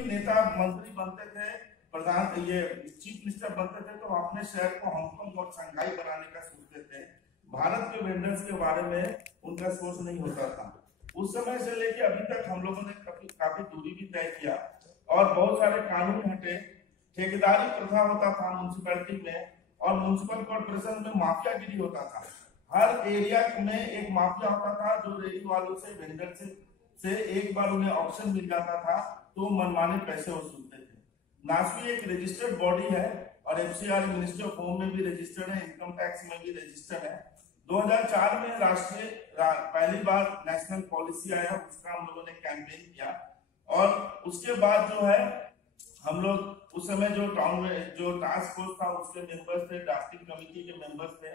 भी नेता मंत्री बनते थे, प्रधान ये चीफ मिनिस्टर बनते थे, तो अपने शहर को हांगकांग और शंघाई बनाने का सोचते थे। भारत के वेंडर्स के बारे में उनका सोच नहीं होता था। उस समय से लेके अभी तक हम लोगों ने काफी दूरी भी तय किया और बहुत सारे कानून हटे। ठेकेदारी प्रथा होता था म्यूनसिपैलिटी में, और म्यूनसिपल कॉर्पोरेशन में माफियागिरी होता था। हर एरिया में एक माफिया होता था जो रेडी वालों से, वेंडर से एक बार उन्हें ऑप्शन मिल जाता था तो मनमाने पैसे वसूलते थे। नासवी एक रजिस्टर्ड बॉडी है और एफसीआर मिनिस्ट्री ऑफ होम में भी रजिस्टर्ड है, इनकम टैक्स में भी रजिस्टर्ड है। 2004 में राष्ट्रीय पहली बार नेशनल पॉलिसी आया, उसका हम लोगों ने कैंपेन किया। और उसके बाद जो है हम लोग उस समय जो टाउन में जो टास्क फोर्स था उसके मेंबर्स थे, ड्राफ्टिंग कमेटी के मेंबर्स थे।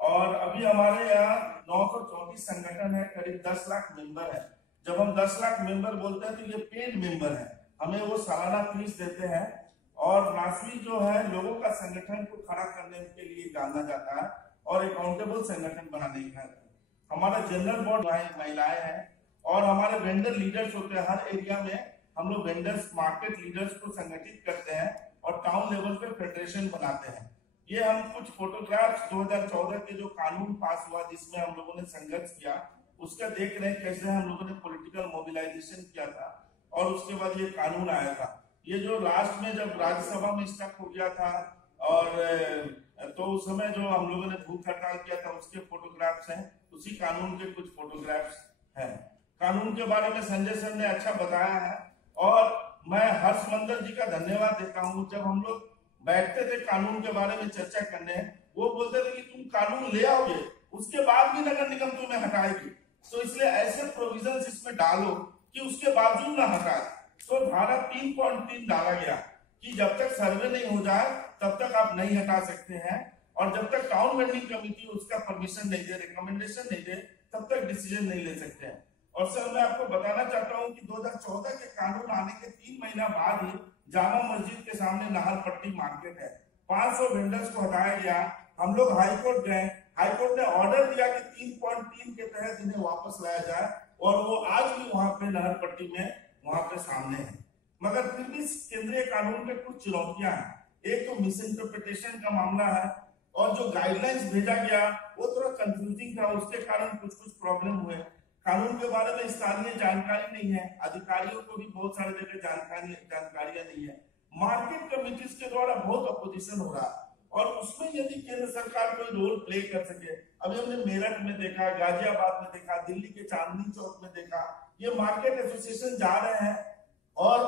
और अभी हमारे यहाँ 934 संगठन है, करीब 10 लाख मेंबर है। जब हम 10 लाख मेंबर बोलते हैं तो ये पेड मेंबर है, हमें वो सालाना फीस देते हैं। और नासवी जो है लोगों का संगठन को खड़ा करने के लिए जाना जाता है और अकाउंटेबल संगठन बनाने का। हमारा जनरल बोर्ड महिलाएं हैं और हमारे वेंडर लीडर्स होते हैं। हर एरिया में हम लोग वेंडर्स, मार्केट लीडर्स को संगठित करते हैं और टाउन लेवल पे फेडरेशन बनाते हैं। ये हम कुछ फोटोग्राफ्स 2014 के जो कानून पास हुआ जिसमें हम लोगों ने संघर्ष किया, उसका देख रहे हैं कैसे हम लोगों ने पॉलिटिकल मोबिलाइजेशन किया था और उसके बाद ये कानून आया था। ये जो लास्ट में जब राज्यसभा में स्टक हो गया था और तो उस समय जो हम लोगों ने भूख हड़ताल किया था उसके फोटोग्राफ्स हैं, उसी कानून के कुछ फोटोग्राफ्स हैं। कानून के बारे में संजय सर ने अच्छा बताया है और मैं हर्ष मंदर जी का धन्यवाद देता हूँ। जब हम लोग बैठते थे कानून के बारे में चर्चा करने, वो बोलते थे कि तुम कानून ले आओगे उसके बाद भी नगर निगम तुम्हें हटाएगी, तो इसलिए ऐसे प्रोविजंस इसमें डालो कि उसके बावजूद ना हटाए। तो धारा 3.3 डाला गया कि जब तक सर्वे नहीं हो जाए तब तक आप नहीं हटा सकते हैं, और जब तक टाउन वेंडिंग कमेटी उसका परमिशन नहीं दे, रिकमेंडेशन नहीं दे, तब तक डिसीजन नहीं ले सकते हैं। और सर मैं आपको बताना चाहता हूं कि 2014 के कानून आने के 3 महीना बाद ही जामा मस्जिद के सामने नाहर पट्टी मार्केट है, 500 वेंडर्स को हटाया गया। हम लोग हाईकोर्ट गए, हाईकोर्ट ने ऑर्डर दिया कि 3.3 के तहत इन्हें वापस लाया जाए, और वो आज भी वहां पे नाहर पट्टी में वहां पे सामने है। मगर फिर भी केंद्रीय कानून पे कुछ चुनौतियां हैं। एक तो मिस इंटरप्रिटेशन का मामला है, और जो गाइडलाइंस भेजा गया वो थोड़ा कंफ्यूजिंग था, उसके कारण कुछ प्रॉब्लम हुए। कानून के बारे में स्थानीय जानकारी नहीं है, अधिकारियों को भी बहुत सारे जगह जानकारियां नहीं है। मार्केट कमिटीज के द्वारा बहुत अपोजिशन हो रहा है, और उसमें यदि केंद्र सरकार कोई रोल प्ले कर सके। अभी हमने मेरठ में देखा, गाजियाबाद में देखा, दिल्ली के चांदनी चौक में देखा, ये मार्केट एसोसिएशन जा रहे हैं और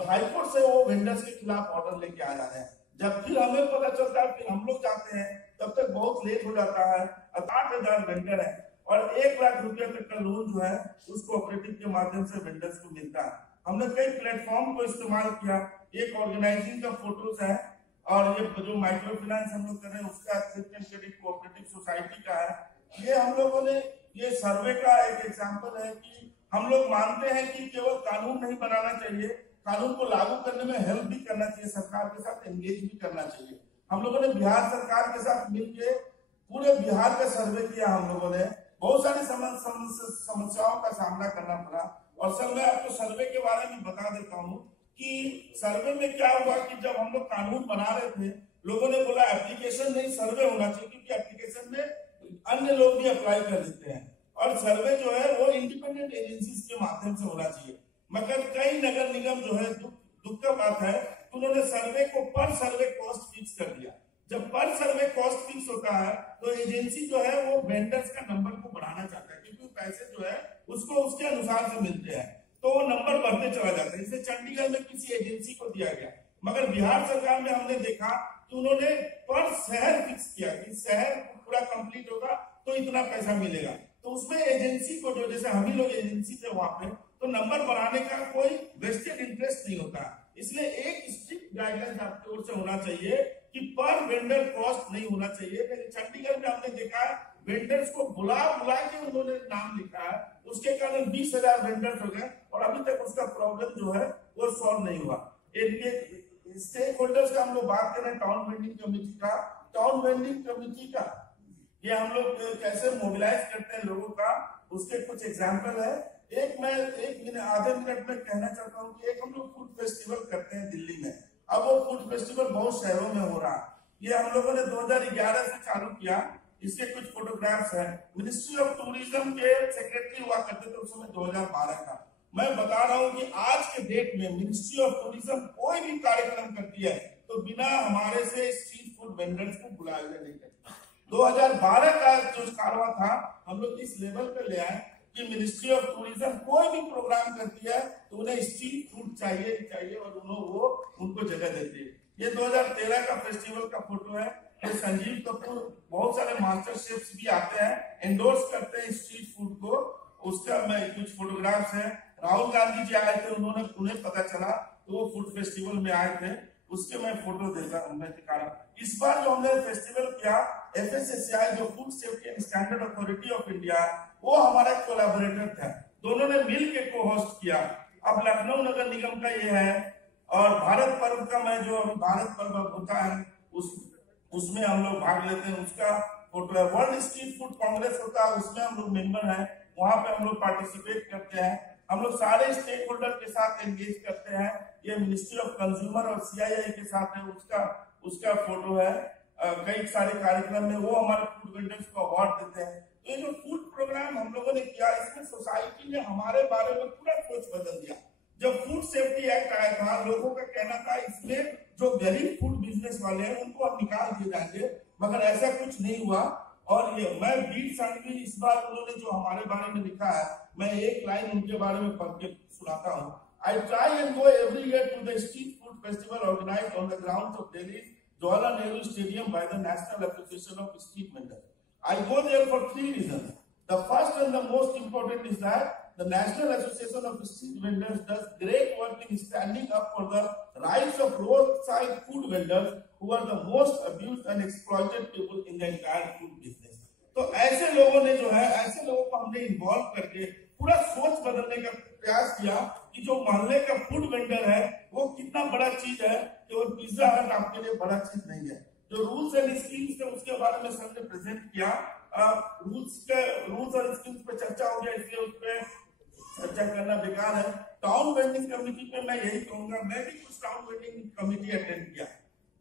हाईकोर्ट से वो वेंडर्स के खिलाफ ऑर्डर लेके आ जा रहे हैं। जब फिर हमें पता चलता है, फिर हम लोग जाते हैं, तब तक बहुत लेट हो जाता है। 8,000 वेंडर है और 1 लाख रुपए तक का लोन जो है उस कोऑपरेटिव के माध्यम से वेंडर्स को मिलता है। हमने कई प्लेटफॉर्म को इस्तेमाल किया। एक ऑर्गेनाइजिंग का फोटोज है, और ये जो माइक्रो फाइनेंस हम लोग कर रहे हैं उसका क्रेडिट कोऑपरेटिव सोसाइटी का है। ये हम लोगों ने, ये सर्वे का एक एग्जांपल है कि हम लोग मानते हैं कि केवल कानून नहीं बनाना चाहिए, कानून को लागू करने में हेल्प भी करना चाहिए, सरकार के साथ एंगेज भी करना चाहिए। हम लोगों ने बिहार सरकार के साथ मिलकर पूरे बिहार का सर्वे किया। हम लोगों ने बहुत सारी समस्याओं का सामना करना पड़ा। और सर मैं आपको सर्वे के बारे में बता देता हूँ कि सर्वे में क्या हुआ कि जब हम लोग कानून बना रहे थे, लोगों ने बोला एप्लीकेशन नहीं, सर्वे होना चाहिए, क्योंकि एप्लीकेशन में अन्य लोग भी अप्लाई कर देते हैं, और सर्वे जो है वो इंडिपेंडेंट एजेंसीज के माध्यम से होना चाहिए। मगर कई नगर निगम जो है, दुख का बात है, उन्होंने सर्वे को पर सर्वे कॉस्ट फिक्स कर दिया। जब पर सर्वे कॉस्ट फिक्स होता है तो एजेंसी जो है वो वेंडर्स का नंबर को बढ़ाना चाहता है, क्योंकि पैसे जो है उसको उसके अनुसार से मिलते हैं, तो वो नंबर बढ़ते चला जाता है। इसे चंडीगढ़ में किसी एजेंसी को दिया गया, मगर बिहार सरकार में हमने देखा कि उन्होंने पर शहर फिक्स किया कि शहर पूरा कंप्लीट होगा तो इतना पैसा मिलेगा। तो उसमें एजेंसी को, जो जैसे हम ही लोग एजेंसी थे वहां पे, तो नंबर बढ़ाने का कोई वेस्टेड इंटरेस्ट नहीं होता। इसलिए एक स्ट्रिक्ट गाइडलाइंस आपकी ओर से होना चाहिए कि पर वेंडर कॉस्ट नहीं होना चाहिए। लेकिन चंडीगढ़ में हमने देखा वेंडर्स को बुला के उन्होंने नाम लिखा है, उसके कारण 20,000 वेंडर्स हो गए, और अभी तक उसका प्रॉब्लम जो है वो सॉल्व नहीं हुआ। स्टेक होल्डर्स का हम लोग बात करें, टाउन वेंडिंग कमेटी का, टाउन वेंडिंग कमेटी का ये हम लोग कैसे मोबिलाइज करते हैं लोगों का, उसके कुछ एग्जाम्पल है। आधे मिनट में कहना चाहता हूँ कि एक हम लोग फूड फेस्टिवल करते हैं दिल्ली में। अब वो फूड फेस्टिवल बहुत शहरों में हो रहा है। ये हम लोगों ने 2011 से चालू किया। इसके कुछ फोटोग्राफ्स हैं। मिनिस्ट्री ऑफ टूरिज्म के सेक्रेटरी हुआ करते थे उस समय 2012 का। मैं बता रहा हूँ कि आज के डेट में मिनिस्ट्री ऑफ टूरिज्म कोई भी कार्यक्रम करती है तो बिना हमारे से स्ट्रीट फूड वेंडर्स को बुलाए हुए नहीं करती। 2012 का जो कारवा था हम लोग इस लेवल पे ले आए कि मिनिस्ट्री ऑफ टूरिज्म कोई भी प्रोग्राम करती है तो उन्हें स्ट्रीट फूड चाहिए और उनको जगह देती है। ये 2013 का फेस्टिवल का फोटो है। ये संजीव कपूर, बहुत सारे मास्टर शेफ्स भी आते हैं, एंडोर्स करते हैं स्ट्रीट फूड को। उसका मैं कुछ फोटोग्राफ्स है। राहुल गांधी जी आए थे, उन्हें पता चला तो वो फूड फेस्टिवल में आए थे, उसके मैं फोटो मैं दिखा रहा। इस बार जो हमने फेस्टिवल किया, FSSAI जो food safety and standard authority of India, वो हमारा कोलैबोरेटर था। दोनों ने मिल के को होस्ट किया। अब लखनऊ नगर निगम का ये है और भारत पर्व का मैं जो भारत पर्व होता है उसमें हम लोग भाग लेते हैं, उसका फोटो है। वर्ल्ड स्ट्रीट फूड कांग्रेस होता है, उसमें हम लोग मेंबर हैं, वहां पे हम लोग पार्टिसिपेट करते हैं। हम लोग सारे स्टेक होल्डर के साथ एंगेज करते हैं। ये मिनिस्ट्री ऑफ कंज्यूमर और CII के साथ है, उसका फोटो है। कई सारे कार्यक्रम में वो हमारे फूड वेंडर्स को अवार्ड देते हैं। तो ये जो फूड प्रोग्राम हम लोगों ने किया, इसमें सोसाइटी ने हमारे बारे में पूरा सोच बदल दिया। जब फूड सेफ्टी एक्ट आया था, लोगों का कहना था इसमें जो गरीब फूड बिजनेस वाले हैं उनको अब निकाल दिए जाएंगे, मगर ऐसा कुछ नहीं हुआ। और ये मैं बीट सांघवी, इस बार उन्होंने जो हमारे बारे में लिखा है, मैं एक लाइन उनके बारे में पढ़ के सुनाता हूँ। I try and go every year to the street food festival organized on the grounds of Delhi's Jawaharlal Nehru Stadium by the National Association of Street Vendors. I go there for 3 reasons. The first and the most important is that the National Association of Street Vendors does great work in standing up for the rights of roadside food vendors who are the most abused and exploited people in the entire food business. तो ऐसे लोगों ने जो है, ऐसे लोगों को हमने इन्वॉल्व करके पूरा सोच बदलने का प्रयास किया कि जो मोहल्ले का फूड वेंडर है वो कितना बड़ा चीज है कि वो पिज्जा हट आपके लिए बड़ा चीज नहीं है। जो रूल्स एंड स्कीम्स थे उसके बारे में सर ने प्रेजेंट किया। रूल्स और स्कीम्स पे चर्चा हो गया, इसलिए उस पर चर्चा करना बेकार है। टाउन वेंडिंग कमेटी पे मैं यही कहूंगा, मैं भी कुछ टाउन वेंडिंग कमेटी अटेंड किया।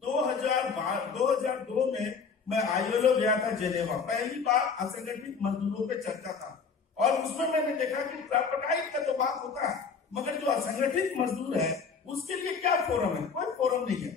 2002 में मैं ILO गया था जेनेवा। पहली बार असंगठित मजदूरों पे चर्चा था और उसमें मैंने देखा कि ट्राइपार्टाइट का तो बात होता है, मगर जो असंगठित मजदूर है उसके लिए क्या फोरम है? कोई फोरम नहीं है।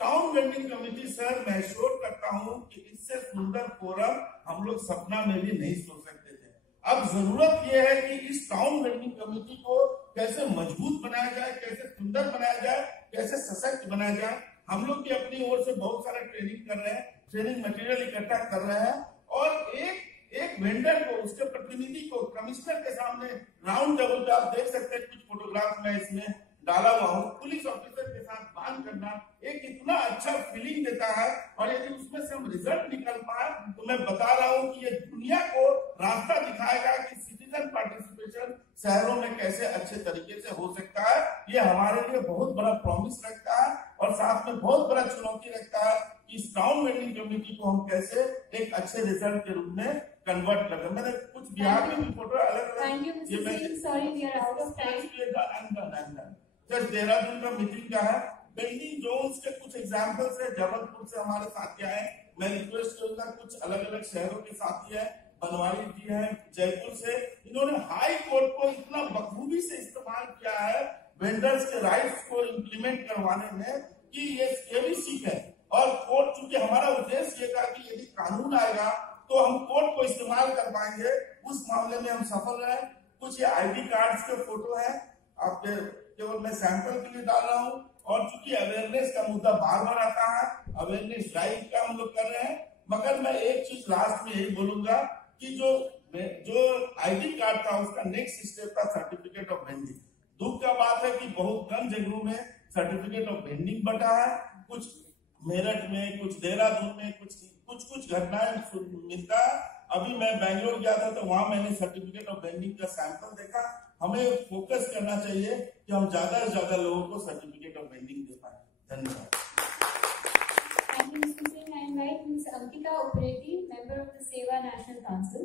टाउन वेंडिंग कमेटी, सर मैं श्योर करता हूं कि इससे सुंदर फोरम हम लोग सपना में भी नहीं सोच सकते थे। अब जरूरत यह है कि इस टाउन वेंडिंग कमेटी को कैसे मजबूत बनाया जाए, कैसे सुंदर बनाया जाए, कैसे सशक्त बनाया जाए। हम लोग भी अपनी ओर से बहुत सारा ट्रेनिंग कर रहे हैं, ट्रेनिंग मटेरियल इकट्ठा कर रहे हैं और एक वेंडर को, उसके प्रतिनिधि को कमिश्नर के सामने राउंड टेबल पे आप देख सकते हैं, कुछ फोटोग्राफ में इसमें डाला हुआ हूँ, पुलिस ऑफिसर के साथ बात करना एक इतना अच्छा फीलिंग देता है। और यदि उसमें से हम रिजल्ट निकल पाए तो मैं बता रहा हूँ कि ये दुनिया को रास्ता दिखाएगा कि सिटीजन पार्टिसिपेशन शहरों में कैसे अच्छे तरीके से हो सकता है। ये हमारे लिए बहुत बड़ा प्रॉमिस रखता है और साथ में बहुत बड़ा चुनौती रखता है कि इस टाउन वेंडिंग कमेटी को हम कैसे एक अच्छे रिजल्ट के रूप में कन्वर्ट कर। मैंने कुछ बिहार में भी फोटो जस्ट देहरादून का मीटिंग का है। बिल्डिंग जोन्स के कुछ एग्जांपल्स है, जबलपुर से हमारे साथी आए। मैं रिक्वेस्ट करूंगा, कुछ अलग अलग शहरों के साथी है, बनवारी जी है जयपुर से, इन्होंने हाई कोर्ट को इतना बखूबी से इस्तेमाल किया है वेंडर्स के राइट्स को इम्प्लीमेंट करवाने में कि ये भी सीख है। और कोर्ट, चूंकि हमारा उद्देश्य ये था कि यदि कानून आएगा तो हम कोर्ट को इस्तेमाल कर पाएंगे, उस मामले में हम सफल रहे। कुछ ये ID कार्ड्स के फोटो है, आपके केवल मैं सैंपल के लिए डाल रहा हूँ। और चूंकि अवेयरनेस का मुद्दा बार बार आता है, अवेयरनेस ड्राइव का हम लोग कर रहे हैं, मगर मैं एक चीज लास्ट में यही बोलूंगा कि जो ID कार्ड था उसका नेक्स्ट स्टेप था सर्टिफिकेट ऑफ वेंडिंग। दुख का बात है कि बहुत कम जगहों में सर्टिफिकेट ऑफ वेंडिंग बटा है, कुछ मेरठ में, कुछ देहरादून में, कुछ घटनाएं मिलता है। अभी मैं बेंगलोर गया था तो वहां मैंने सर्टिफिकेट ऑफ वेंडिंग का सैंपल देखा। हमें फोकस करना चाहिए कि हम ज्यादा से ज्यादा लोगों को सर्टिफिकेट ऑफ वेंडिंग दे पाए। धन्यवाद। Thank you, Mr. Singh. I invite Ms. Ankita Upreti, member of the Seva National Council.